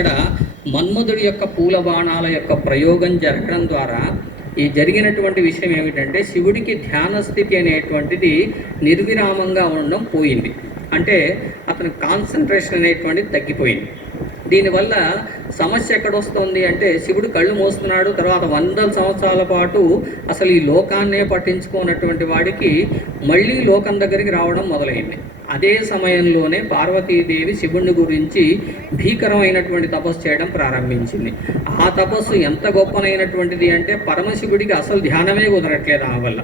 ఇక్కడ మన్మధుడి యొక్క పూల బాణాల యొక్క ప్రయోగం జరగడం ద్వారా ఈ జరిగినటువంటి విషయం ఏమిటంటే శివుడికి ధ్యాన స్థితి అనేటువంటిది నిర్విరామంగా ఉండడం పోయింది. అంటే అతని కాన్సన్ట్రేషన్ అనేటువంటిది తగ్గిపోయింది. దీనివల్ల సమస్య ఎక్కడొస్తుంది అంటే శివుడు కళ్ళు మూస్తున్నాడు, తర్వాత 100 సంవత్సరాల పాటు అసలు ఈ లోకాన్నే పట్టించుకున్నటువంటి వాడికి మళ్ళీ లోకం దగ్గరికి రావడం మొదలైంది. అదే సమయంలోనే పార్వతీదేవి శివుడిని గురించి భీకరమైనటువంటి తపస్సు చేయడం ప్రారంభించింది. ఆ తపస్సు ఎంత గొప్పనైనటువంటిది అంటే పరమశివుడికి అసలు ధ్యానమే కుదరట్లేదు ఆ వల్ల.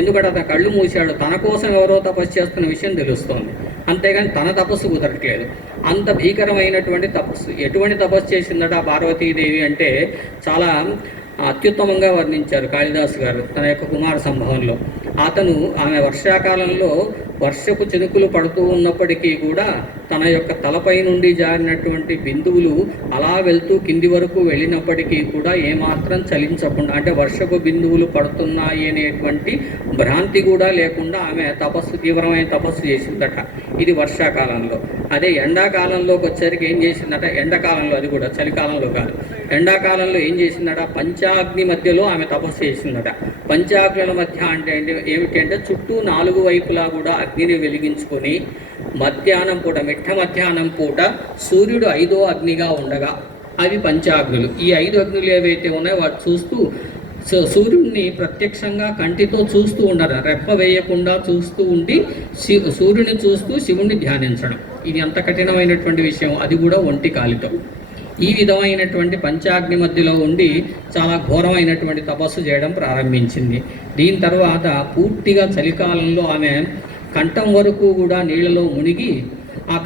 ఎందుకంటే అతను కళ్ళు మూసాడు, తన కోసం ఎవరో తపస్సు చేస్తున్న విషయం తెలుస్తోంది, అంతేగాని తన తపస్సు కుదరట్లేదు. అంత భీకరమైనటువంటి తపస్సు. ఎటువంటి తపస్సు చేసిందట ఆ పార్వతీదేవి అంటే చాలా అత్యుత్తమంగా వర్ణించారు కాళిదాసు గారు తన యొక్క కుమార సంభవంలో. ఆమె వర్షాకాలంలో వర్షపు చినుకులు పడుతూ ఉన్నప్పటికీ కూడా తన యొక్క తలపై నుండి జారినటువంటి బిందువులు అలా వెళ్తూ కింది వరకు వెళ్ళినప్పటికీ కూడా ఏమాత్రం చలించకుండా, అంటే వర్షపు బిందువులు పడుతున్నాయి అనేటువంటి భ్రాంతి కూడా లేకుండా ఆమె తీవ్రమైన తపస్సు చేసిందట. ఇది వర్షాకాలంలో. అదే ఎండాకాలంలోకి వచ్చేసరికి ఏం చేసిందట, ఎండాకాలంలో, అది కూడా చలికాలంలో కాదు, ఎండాకాలంలో ఏం చేసిందట, పంచాగ్ని మధ్యలో ఆమె తపస్సు చేసిందట. పంచాగ్నుల మధ్య అంటే ఏమిటి అంటే చుట్టూ 4 వైపులా కూడా అగ్నిని వెలిగించుకొని మిట్ట మధ్యాహ్నం పూట సూర్యుడు 5వ అగ్నిగా ఉండగా, అవి పంచాగ్నులు. ఈ 5 అగ్నులు ఏవైతే ఉన్నాయో వాటి చూస్తూ సూర్యుడిని ప్రత్యక్షంగా కంటితో చూస్తూ ఉండరు, రెప్ప వేయకుండా చూస్తూ ఉండి సూర్యుని చూస్తూ శివుణ్ణి ధ్యానించడం. ఇది అంత కఠినమైనటువంటి విషయం, అది కూడా ఒంటి కాలితో. ఈ విధమైనటువంటి పంచాగ్ని మధ్యలో ఉండి చాలా ఘోరమైనటువంటి తపస్సు చేయడం ప్రారంభించింది. దీని తర్వాత పూర్తిగా చలికాలంలో ఆమె కంఠం వరకు కూడా నీళ్ళలో మునిగి, ఆ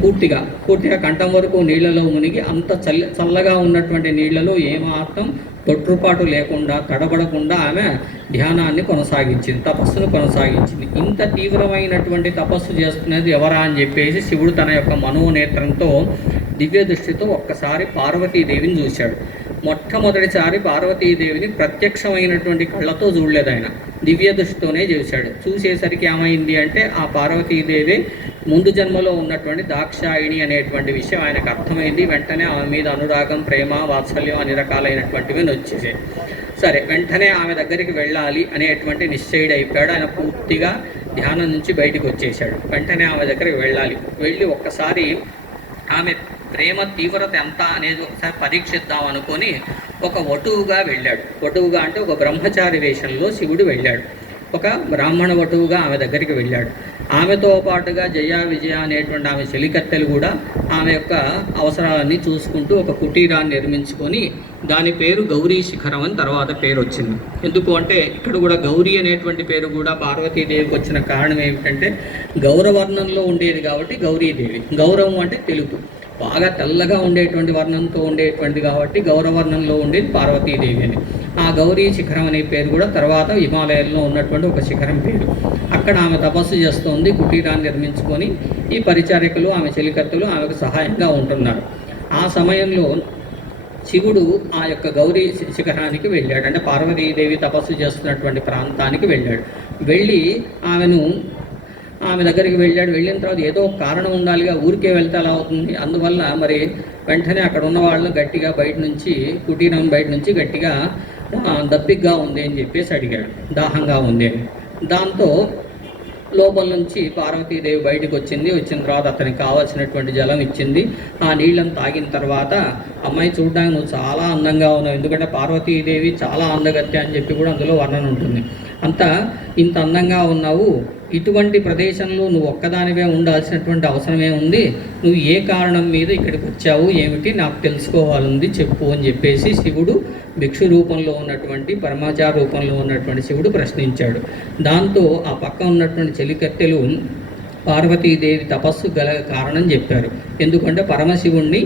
పూర్తిగా కంఠం వరకు నీళ్ళలో మునిగి అంత చల్లగా ఉన్నటువంటి నీళ్లలో ఏమాత్రం తొట్టుపాటు లేకుండా తడబడకుండా ఆమె ధ్యానాన్ని కొనసాగించింది, తపస్సును కొనసాగించింది. ఇంత తీవ్రమైనటువంటి తపస్సు చేస్తున్నది ఎవరా అని చెప్పేసి శివుడు తన యొక్క మనోనేత్రంతో దివ్య దృష్టితో ఒక్కసారి పార్వతీదేవిని చూశాడు. మొట్టమొదటిసారి పార్వతీదేవిని ప్రత్యక్షమైనటువంటి కళ్ళతో చూడలేదు ఆయన, దివ్య దృష్టితోనే చూశాడు. చూసేసరికి ఏమైంది అంటే ఆ పార్వతీదేవి ముందు జన్మలో ఉన్నటువంటి దాక్షాయిణి అనేటువంటి విషయం ఆయనకు అర్థమైంది. వెంటనే ఆమె మీద అనురాగం, ప్రేమ, వాత్సల్యం అన్ని రకాలైనటువంటివి వచ్చేసాయి. సరే, వెంటనే ఆమె దగ్గరికి వెళ్ళాలి అనేటువంటి నిశ్చయుడు అయిపోయాడు. ఆయన పూర్తిగా ధ్యానం నుంచి బయటికి వచ్చేసాడు. వెంటనే ఆమె దగ్గరికి వెళ్ళి ఒక్కసారి ఆమె ప్రేమ తీవ్రత ఎంత అనేది ఒకసారి పరీక్షిద్దాం అనుకొని ఒక వటువుగా వెళ్ళాడు. వటువుగా అంటే ఒక బ్రహ్మచారి వేషంలో శివుడు వెళ్ళాడు. ఒక బ్రాహ్మణ వటువుగా ఆమె దగ్గరికి వెళ్ళాడు. ఆమెతో పాటుగా జయ, విజయ అనేటువంటి ఆమె చెలికత్తెలు కూడా ఆమె యొక్క అవసరాలన్నీ చూసుకుంటూ ఒక కుటీరాన్ని నిర్మించుకొని దాని పేరు గౌరీ శిఖరం అని తర్వాత పేరు వచ్చింది. ఎందుకు అంటే ఇక్కడ కూడా గౌరీ అనేటువంటి పేరు కూడా పార్వతీదేవికి వచ్చిన కారణం ఏమిటంటే గౌరవర్ణంలో ఉండేది కాబట్టి గౌరీదేవి. గౌరవం అంటే తెలుపు, బాగా తెల్లగా ఉండేటువంటి వర్ణంతో ఉండేటువంటి కాబట్టి గౌరవర్ణంలో ఉండేది పార్వతీదేవి అని. ఆ గౌరీ శిఖరం అనే పేరు కూడా తర్వాత హిమాలయాల్లో ఉన్నటువంటి ఒక శిఖరం పేరు. అక్కడ ఆమె తపస్సు చేస్తోంది, కుటీరాన్ని నిర్మించుకొని. ఈ పరిచారికలు, ఆమె చెలికత్తెలు ఆమెకు సహాయంగా ఉంటున్నారు. ఆ సమయంలో శివుడు ఆ యొక్క గౌరీ శిఖరానికి వెళ్ళాడు, అంటే పార్వతీదేవి తపస్సు చేస్తున్నటువంటి ప్రాంతానికి వెళ్ళాడు. వెళ్ళి ఆమె దగ్గరికి వెళ్ళిన తర్వాత ఏదో కారణం ఉండాలిగా, ఊరికే వెళ్తే అలా అవుతుంది. అందువల్ల మరి వెంటనే అక్కడ ఉన్న వాళ్ళు గట్టిగా కుటీరం బయట నుంచి గట్టిగా దప్పిగ్గా ఉంది అని చెప్పేసి అడిగాడు, దాహంగా ఉంది అని. దాంతో లోపల నుంచి పార్వతీదేవి బయటకు వచ్చిన తర్వాత అతనికి కావాల్సినటువంటి జలం ఇచ్చింది. ఆ నీళ్ళని తాగిన తర్వాత, అమ్మాయి చూడడానికి నువ్వు చాలా అందంగా ఉన్నావు, ఎందుకంటే పార్వతీదేవి చాలా అందగత్య అని చెప్పి కూడా అందులో వర్ణన ఉంటుంది. ఇంత అందంగా ఉన్నావు, ఇటువంటి ప్రదేశంలో నువ్వు ఒక్కదానివే ఉండాల్సినటువంటి అవసరమే ఉంది, నువ్వు ఏ కారణం మీద ఇక్కడికి వచ్చావు ఏమిటి నాకు తెలుసుకోవాలంది చెప్పు అని చెప్పేసి శివుడు భిక్షు రూపంలో ఉన్నటువంటి, పరమాచార రూపంలో ఉన్నటువంటి శివుడు ప్రశ్నించాడు. దాంతో ఆ పక్క ఉన్నటువంటి చెలికత్తెలు పార్వతీదేవి తపస్సు గల కారణం చెప్పారు. ఎందుకంటే పరమశివుణ్ణి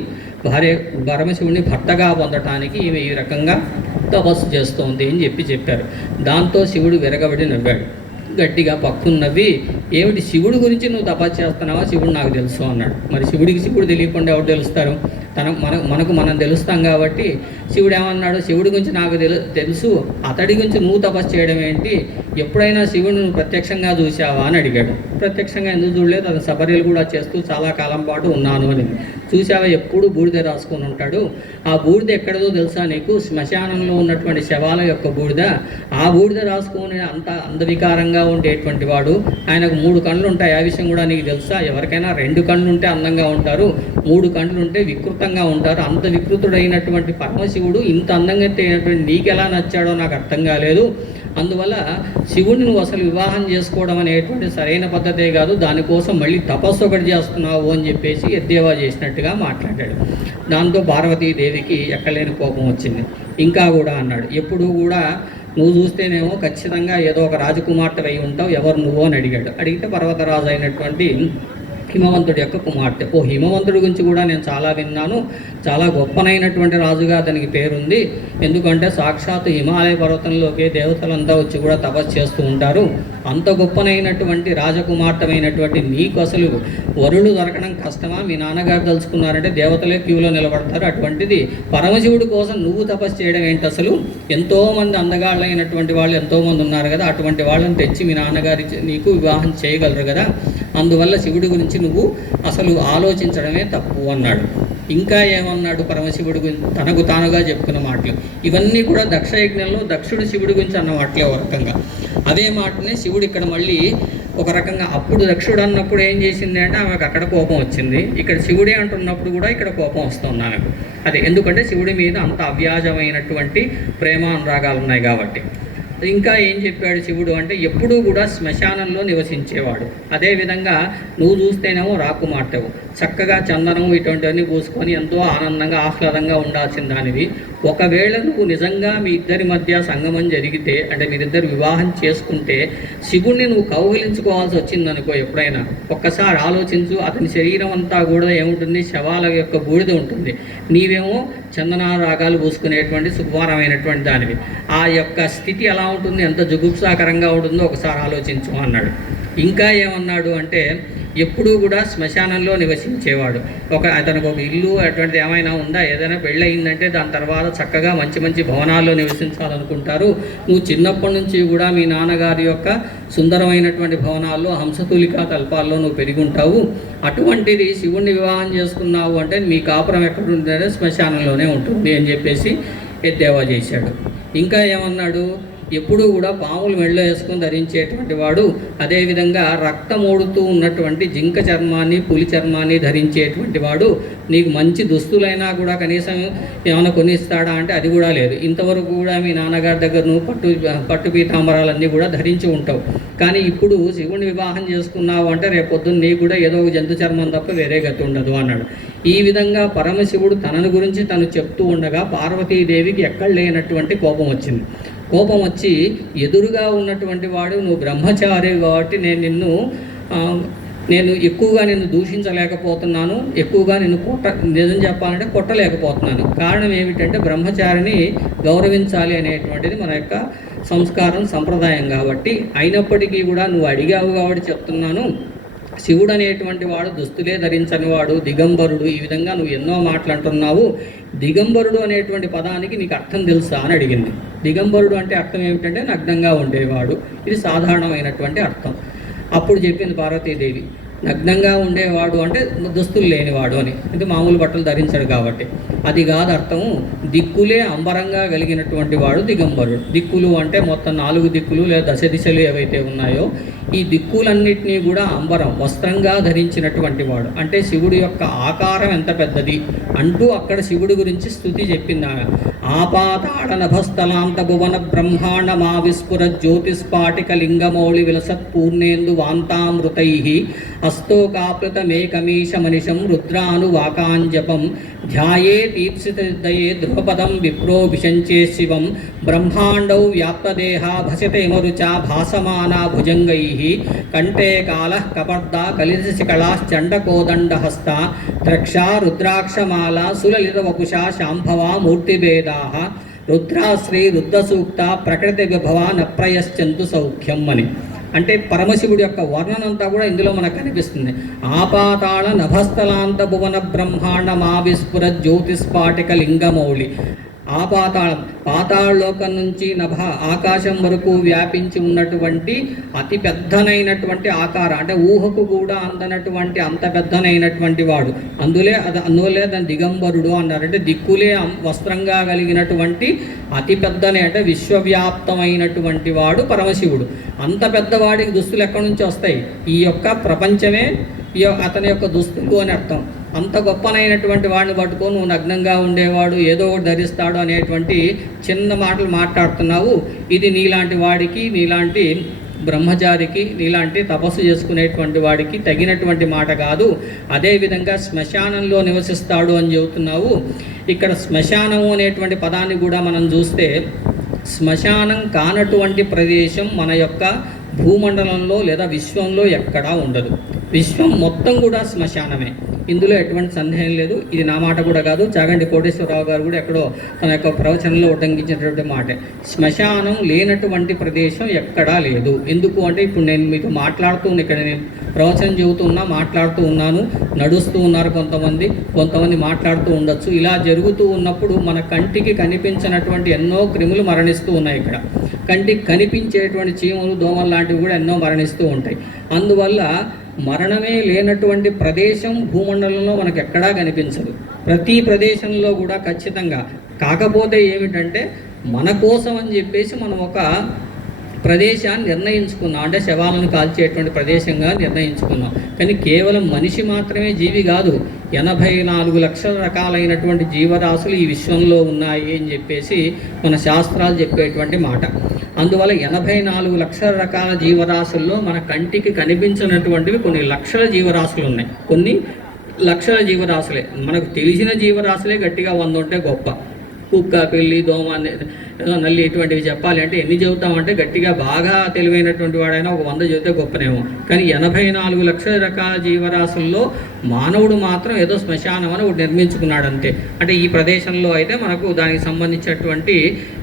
భర్తగా పొందటానికి ఈమె ఈ రకంగా తపస్సు చేస్తోంది అని చెప్పారు. దాంతో శివుడు విరగబడి నవ్వాడు. గట్టిగా పక్కున నవ్వి, ఏమిటి శివుడి గురించి నువ్వు తపస్సు చేస్తున్నావా? శివుడు నాకు తెలుసు అన్నాడు. మరి శివుడు తెలియకుండా ఎవరు తెలుస్తారు? మనకు మనం తెలుస్తాం కాబట్టి శివుడు ఏమన్నాడు? శివుడి గురించి నాకు తెలుసు, అతడి గురించి నువ్వు తపస్సు చేయడం ఏంటి? ఎప్పుడైనా శివుడు నువ్వు ప్రత్యక్షంగా చూసావా అని అడిగాడు. ప్రత్యక్షంగా ఎందుకు చూడలేదు, అతను సబర్యలు కూడా చేస్తూ చాలా కాలం పాటు ఉన్నాను అని. చూసావా? ఎప్పుడు బూడిద రాసుకొని ఉంటాడు. ఆ బూడిద ఎక్కడదో తెలుసా నీకు? శ్మశానంలో ఉన్నటువంటి శవాల యొక్క బూడిద. ఆ బూడిద రాసుకొని అంత అందవికారంగా ఉండేటువంటి వాడు. ఆయనకు 3 కళ్ళు ఉంటాయి. ఆ విషయం కూడా నీకు తెలుసా? ఎవరికైనా 2 కళ్ళు ఉంటే అందంగా ఉంటారు, 3 కళ్ళు ఉంటే వికృతంగా ఉంటారు. అంత వికృతుడైనటువంటి పరమశివుడు ఇంత అందంగా అయినటువంటి నీకెలా నచ్చాడో నాకు అర్థం కాలేదు. అందువల్ల శివుడిని నువ్వు అసలు వివాహం చేసుకోవడం అనేటువంటి సరైన పద్ధతే కాదు, దానికోసం మళ్ళీ తపస్సు ఒకటి చేస్తున్నావు అని చెప్పేసి ఎద్దేవా చేసినట్టుగా మాట్లాడాడు. దాంతో పార్వతీదేవికి ఎక్కలేని కోపం వచ్చింది. ఇంకా కూడా అన్నాడు, ఎప్పుడు కూడా నువ్వు చూస్తేనేమో ఖచ్చితంగా ఏదో ఒక రాజకుమార్తె అయి ఉంటావు, ఎవరు నువ్వు అని అడిగాడు. అడిగితే పర్వతరాజు అయినటువంటి హిమవంతుడి యొక్క కుమార్తె. హిమవంతుడి గురించి కూడా నేను చాలా విన్నాను, చాలా గొప్పనైనటువంటి రాజుగా అతనికి పేరుంది. ఎందుకంటే సాక్షాత్ హిమాలయ పర్వతంలోకి దేవతలంతా వచ్చి కూడా తపస్సు చేస్తూ ఉంటారు. అంత గొప్పనైనటువంటి రాజకుమార్తెమైనటువంటి నీకు అసలు వరుడు దొరకడం కష్టమా? మీ నాన్నగారు తలుచుకున్నారంటే దేవతలే క్యూలో నిలబడతారు. అటువంటిది పరమశివుడి కోసం నువ్వు తపస్సు చేయడం ఏంటి? అసలు ఎంతోమంది అందగాళ్ళైనటువంటి వాళ్ళు ఎంతోమంది ఉన్నారు కదా, అటువంటి వాళ్ళని తెచ్చి మీ నాన్నగారి నీకు వివాహం చేయగలరు కదా. అందువల్ల శివుడి గురించి నువ్వు అసలు ఆలోచించడమే తప్పు అన్నాడు. ఇంకా ఏమన్నాడు పరమశివుడి గురించి? తనకు తానుగా చెప్పుకున్న మాటలు ఇవన్నీ కూడా దక్షయజ్ఞంలో దక్షుడు శివుడి గురించి అన్న మాటలే ఒక రకంగా. అదే మాటనే శివుడు ఇక్కడ మళ్ళీ ఒక రకంగా అప్పుడు దక్షుడు అన్నప్పుడు ఏం చేసింది అంటే ఆమెకు అక్కడ కోపం వచ్చింది. ఇక్కడ శివుడే అంటున్నప్పుడు కూడా ఇక్కడ కోపం వస్తుంది ఆమెకు. అదే ఎందుకంటే శివుడి మీద అంత అవ్యాజమైనటువంటి ప్రేమానురాగాలు ఉన్నాయి కాబట్టి. ఇంకా ఏం చెప్పాడు శివుడు అంటే ఎప్పుడూ కూడా శ్మశానంలో నివసించేవాడు. అదేవిధంగా నువ్వు చూస్తేనేమో రాకుమార్తెవు, చక్కగా చందనం ఇటువంటివన్నీ పూసుకొని ఎంతో ఆనందంగా ఆహ్లాదంగా ఉండాల్సిన దానివి. ఒకవేళ నువ్వు నిజంగా మీ ఇద్దరి మధ్య సంగమం జరిగితే, అంటే మీరిద్దరు వివాహం చేసుకుంటే శివుణ్ణి నువ్వు కౌగిలించుకోవాల్సి వచ్చిందనుకో ఎప్పుడైనా, ఒక్కసారి ఆలోచించు. అతని శరీరం అంతా కూడా ఏముంటుంది? శవాల యొక్క బూడిద ఉంటుంది. నీవేమో చందనారాగాలు పూసుకునేటువంటి సుకుమారమైనటువంటి దానివి. ఆ యొక్క స్థితి ఎలా ఉంటుంది, ఎంత జుగుప్సాకరంగా ఉంటుందో ఒకసారి ఆలోచించు అన్నాడు. ఇంకా ఏమన్నాడు అంటే ఎప్పుడూ కూడా శ్మశానంలో నివసించేవాడు. అతనికి ఒక ఇల్లు అటువంటిది ఏమైనా ఉందా? ఏదైనా పెళ్ళి అయిందంటే దాని తర్వాత చక్కగా మంచి మంచి భవనాల్లో నివసించాలనుకుంటారు. నువ్వు చిన్నప్పటి నుంచి కూడా మీ నాన్నగారి యొక్క సుందరమైనటువంటి భవనాల్లో హంసతూలికా తల్పాల్లో నువ్వు పెరిగుంటావు. అటువంటిది శివుణ్ణి వివాహం చేసుకున్నావు అంటే మీ కాపురం ఎక్కడుంటుందంటే శ్మశానంలోనే ఉంటుంది అని చెప్పేసి ఎద్దేవా చేశాడు. ఇంకా ఏమన్నాడు? ఎప్పుడూ కూడా పాములు మెళ్ళో వేసుకొని ధరించేటువంటి వాడు, అదేవిధంగా రక్తమోడుతూ ఉన్నటువంటి జింక చర్మాన్ని పులి చర్మాన్ని ధరించేటువంటి వాడు. నీకు మంచి దుస్తులైనా కూడా కనీసం ఏమైనా కొనిస్తాడా అంటే అది కూడా లేదు. ఇంతవరకు కూడా మీ నాన్నగారి దగ్గర నువ్వు పట్టు పీతాంబరాలన్నీ కూడా ధరించి ఉంటావు. కానీ ఇప్పుడు శివుని వివాహం చేసుకున్నావు అంటే రేపొద్దున నీకు కూడా ఏదో ఒక జంతు చర్మం తప్ప వేరే గతి ఉండదు అన్నాడు. ఈ విధంగా పరమశివుడు తనను గురించి తను చెప్తూ ఉండగా పార్వతీదేవికి ఎక్కడ లేనటువంటి కోపం వచ్చింది. కోపం వచ్చి ఎదురుగా ఉన్నటువంటి వాడు నువ్వు బ్రహ్మచారి కాబట్టి నేను ఎక్కువగా నిన్ను దూషించలేకపోతున్నాను, ఎక్కువగా నిన్ను నిజం చెప్పాలంటే కొట్టలేకపోతున్నాను. కారణం ఏమిటంటే బ్రహ్మచారిని గౌరవించాలి అనేటువంటిది మన యొక్క సంస్కారం సంప్రదాయం కాబట్టి. అయినప్పటికీ కూడా నువ్వు అడిగావు కాబట్టి చెప్తున్నాను. శివుడు అనేటువంటి వాడు దుస్తులే ధరించని వాడు, దిగంబరుడు. ఈ విధంగా నువ్వు ఎన్నో మాట్లాడుతున్నావు. దిగంబరుడు అనేటువంటి పదానికి నీకు అర్థం తెలుసా అని అడిగింది. దిగంబరుడు అంటే అర్థం ఏమిటంటే నగ్నంగా ఉండేవాడు. ఇది సాధారణమైనటువంటి అర్థం. అప్పుడు చెప్పింది పార్వతీదేవి, నగ్నంగా ఉండేవాడు అంటే దుస్తులు లేనివాడు అని. ఇది మామూలు బట్టలు ధరించాడు కాబట్టి. అది కాదు అర్థము. దిక్కులే అంబరంగా కలిగినటువంటి వాడు దిగంబరుడు. దిక్కులు అంటే మొత్తం 4 దిక్కులు లేదా 10 దిశలు ఏవైతే ఉన్నాయో ఈ దిక్కులన్నిటినీ కూడా అంబరం వస్త్రంగా ధరించినటువంటి వాడు. అంటే శివుడి యొక్క ఆకారం ఎంత పెద్దది అంటూ అక్కడ శివుడి గురించి స్తుతి చెప్పింది ఆమె. ఆపాతాళ నభస్థలాంత భువన బ్రహ్మాండ మా విస్ఫుర జ్యోతిస్పాటిక లింగమౌళి విలసత్ పూర్ణేందు వాంతామృతై హస్తోకాప్లుతమేకమీశ మనిషం రుద్రానువాకాంజపం ధ్యాయే దీప్సితదయే ధ్రువపదం విప్రో విశంచే శివం బ్రహ్మాండౌ వ్యాప్తదేహ భసతే మరుచా భాసమానా భుజంగై కంఠే కాల కపర్ద కలిశికళాశ్చండకోదండహస్త త్రక్షా రుద్రాక్షమాల సులలిత వపుషా శాంభవా మూర్తిభేదా రుద్రాశ్రీ రుద్రసూక్త ప్రకృతి విభవ నప్రయశ్చంతు సౌఖ్యం అని. అంటే పరమశివుడి యొక్క వర్ణన అంతా కూడా ఇందులో మనకు కనిపిస్తుంది. ఆపాతాళ నభస్థలాంత భువన బ్రహ్మాండ మావిస్ఫుర జ్యోతిస్పాటిక లింగమౌళి. పాతాళలోకం నుంచి నభ ఆకాశం వరకు వ్యాపించి ఉన్నటువంటి అతి పెద్దనైనటువంటి ఆకారం, అంటే ఊహకు కూడా అందనటువంటి అంత పెద్దనైనటువంటి వాడు. అందువల్లే దాని దిగంబరుడు అన్నారు. అంటే దిక్కులే వస్త్రంగా కలిగినటువంటి అతి పెద్దనే, అంటే విశ్వవ్యాప్తమైనటువంటి వాడు పరమశివుడు. అంత పెద్దవాడికి దుస్తులు ఎక్కడి నుంచి వస్తాయి? ఈ యొక్క ప్రపంచమే అతని యొక్క దుస్తులు అని అర్థం. అంత గొప్పనైనటువంటి వాడిని పట్టుకొని నువ్వు నగ్నంగా ఉండేవాడు ఏదో ఒకటి ధరిస్తాడు అనేటువంటి చిన్న మాటలు మాట్లాడుతున్నావు. ఇది నీలాంటి వాడికి, నీలాంటి బ్రహ్మచారికి, నీలాంటి తపస్సు చేసుకునేటువంటి వాడికి తగినటువంటి మాట కాదు. అదేవిధంగా శ్మశానంలో నివసిస్తాడు అని చెబుతున్నావు. ఇక్కడ శ్మశానము అనేటువంటి పదాన్ని కూడా మనం చూస్తే, శ్మశానం కానటువంటి ప్రదేశం మన యొక్క భూమండలంలో లేదా విశ్వంలో ఎక్కడా ఉండదు. విశ్వం మొత్తం కూడా శ్మశానమే, ఇందులో ఎటువంటి సందేహం లేదు. ఇది నా మాట కూడా కాదు, చాగంటి కోటేశ్వరరావు గారు కూడా ఎక్కడో తన యొక్క ప్రవచనంలో ఉటంకించినటువంటి మాట. శ్మశానం లేనటువంటి ప్రదేశం ఎక్కడా లేదు. ఎందుకు అంటే ఇప్పుడు నేను మీతో ఇక్కడ నేను ప్రవచనం మాట్లాడుతూ ఉన్నాను, నడుస్తూ ఉన్నారు కొంతమంది మాట్లాడుతూ ఉండొచ్చు. ఇలా జరుగుతూ ఉన్నప్పుడు మన కంటికి కనిపించినటువంటి ఎన్నో క్రిములు మరణిస్తూ ఉన్నాయి. ఇక్కడ కంటికి కనిపించేటువంటి చీమలు, దోమలు లాంటివి కూడా ఎన్నో మరణిస్తూ ఉంటాయి. అందువల్ల మరణమే లేనటువంటి ప్రదేశం భూమండలంలో మనకు ఎక్కడా కనిపించదు. ప్రతి ప్రదేశంలో కూడా ఖచ్చితంగా. కాకపోతే ఏమిటంటే మన కోసం అని చెప్పేసి మనం ఒక ప్రదేశాన్ని నిర్ణయించుకున్నాం, అంటే శవాలను కాల్చేటువంటి ప్రదేశంగా నిర్ణయించుకున్నాం. కానీ కేవలం మనిషి మాత్రమే జీవి కాదు, 84 లక్షల రకాలైనటువంటి జీవరాశులు ఈ విశ్వంలో ఉన్నాయి అని చెప్పేసి మన శాస్త్రాలు చెప్పేటువంటి మాట. అందువల్ల 84 లక్షల రకాల జీవరాశుల్లో మన కంటికి కనిపించినటువంటివి కొన్ని లక్షల జీవరాశులు ఉన్నాయి. కొన్ని లక్షల జీవరాశులే మనకు తెలిసిన జీవరాశులే గట్టిగా 100 ఉంటే గొప్ప. కుక్క, పిల్లి, దోమ, నల్లి ఇటువంటివి చెప్పాలి అంటే ఎన్ని చెబుతామంటే గట్టిగా బాగా తెలివైనటువంటి వాడైనా ఒక 100 చెబితే గొప్పనేమో. కానీ 84 లక్షల రకాల జీవరాశుల్లో మానవుడు మాత్రం ఏదో శ్మశానం అని ఒకటి నిర్మించుకున్నాడు అంతే. అంటే ఈ ప్రదేశంలో అయితే మనకు దానికి సంబంధించినటువంటి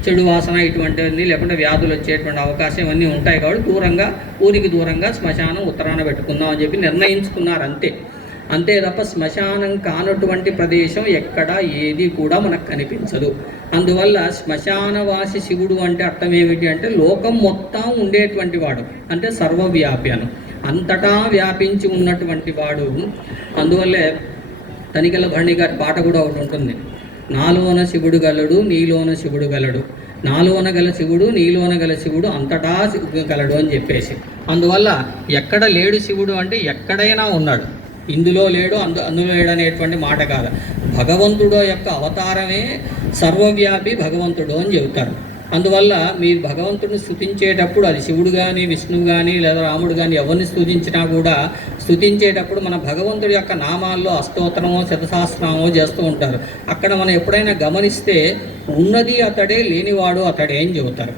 చెడు వాసన ఇటువంటివన్నీ లేకుంటే వ్యాధులు వచ్చేటువంటి అవకాశం ఇవన్నీ ఉంటాయి. కాబట్టి ఊరికి దూరంగా శ్మశానం ఉత్తరాన పెట్టుకుందాం అని చెప్పి నిర్ణయించుకున్నారు అంతే తప్ప శ్మశానం కానటువంటి ప్రదేశం ఎక్కడ ఏది కూడా మనకు కనిపించదు. అందువల్ల శ్మశానవాసి శివుడు అంటే అర్థం ఏమిటి అంటే లోకం మొత్తం ఉండేటువంటి వాడు, అంటే సర్వవ్యాప్యాను, అంతటా వ్యాపించి ఉన్నటువంటి వాడు. అందువల్లే తనికెళ్ళ భరణి గారి పాట కూడా ఒకటి ఉంటుంది, నాలోన శివుడు గలడు నీలోన శివుడు గలడు, నాలోన గల శివుడు నీలోన గల శివుడు అంతటా గలడు అని చెప్పేసి. అందువల్ల ఎక్కడ లేడు శివుడు అంటే ఎక్కడైనా ఉన్నాడు, ఇందులో లేడు అందులో లేడు అనేటువంటి మాట కాదు. భగవంతుడు యొక్క అవతారమే సర్వవ్యాపి భగవంతుడు అని చెబుతారు. అందువల్ల మీరు భగవంతుడిని స్తుతించేటప్పుడు అది శివుడు కానీ విష్ణువు కానీ లేదా రాముడు కానీ ఎవరిని స్తుతించినా కూడా స్తుతించేటప్పుడు మన భగవంతుడి యొక్క నామాల్లో అష్టోత్తరమో శతసహస్రమో చేస్తూ ఉంటారు. అక్కడ మనం ఎప్పుడైనా గమనిస్తే ఉన్నది అతడే, లేనివాడు అతడే అని చెబుతారు.